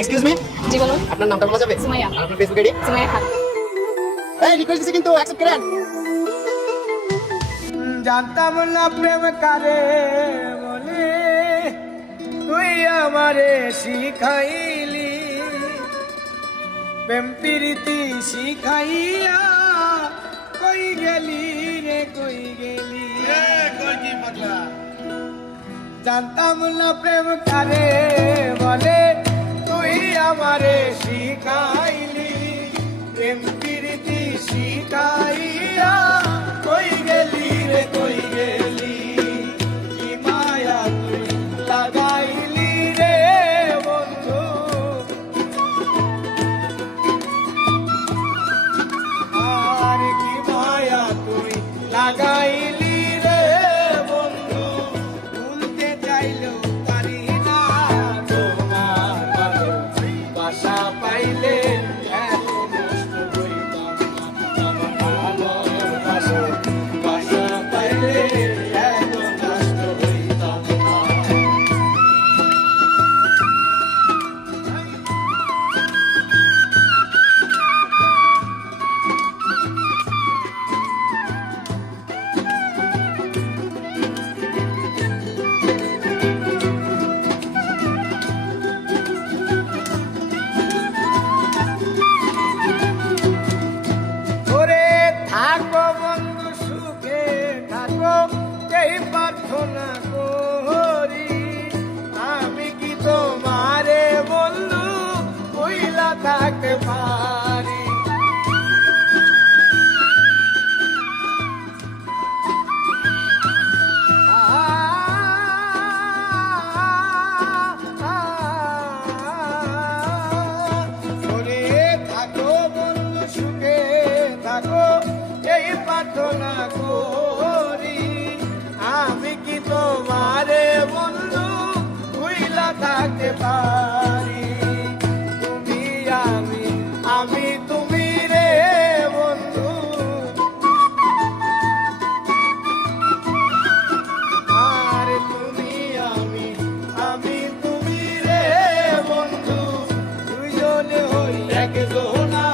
Excuse me, জি বলুন। আপনার নামটা বলা যাবে? সুমাইয়া। আর আপনার ফেসবুক আইডি? সুমাইয়া খান। এই রিকোয়েস্ট দিছি কিন্তু অ্যাকসেপ্ট করেন। জানতাম না প্রেম কারে বলে, তুই আমারে শিখাইলি প্রেম প্রীতি শিখাইয়া, কই গেলি রে কই গেলি। জানতাম না প্রেম কারে বলে, তুই আমারে শিখাইলি প্রেম প্রীতি শিখাইয়া, কই গেলি রে কই গেলি। কি মায়া তুই লাগাইলি রে বন্ধু, আর কি মায়া তুই লাগাইলি রে বন্ধু। ভুলতে চাইলেও পারি না তোমার ভালোবাসা পাইলে, এত কষ্ট হইতাম না আমার ভালোবাসা পাইলে, এত কষ্ট হইতাম না। ওরে থাকো বন্ধু সুখে থাকো, এই প্রার্থনা করি। আমি কি তোমারে বন্ধু কইলা থাকতে পারি। ওরে থাকো বন্ধু সুখে থাকো, এই প্রার্থনা করি। আমি কি তোমারে বন্ধু ভুইলা থাকতে পারি। তুমি আমি, আমি তুমি রে বন্ধু, আর তুমি আমি, আমি তুমি রে বন্ধু, দুইজনে হই একজনা।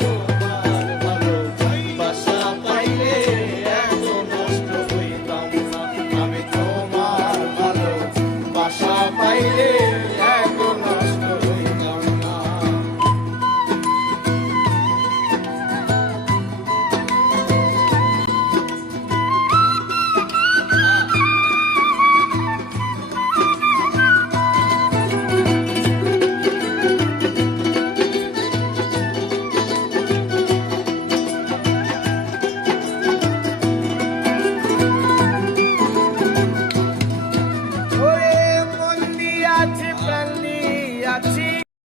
তোমার ভালোবাসা পাইলে এত নষ্ট হইতাম না, আমি তোমার ভালোবাসা পাইলে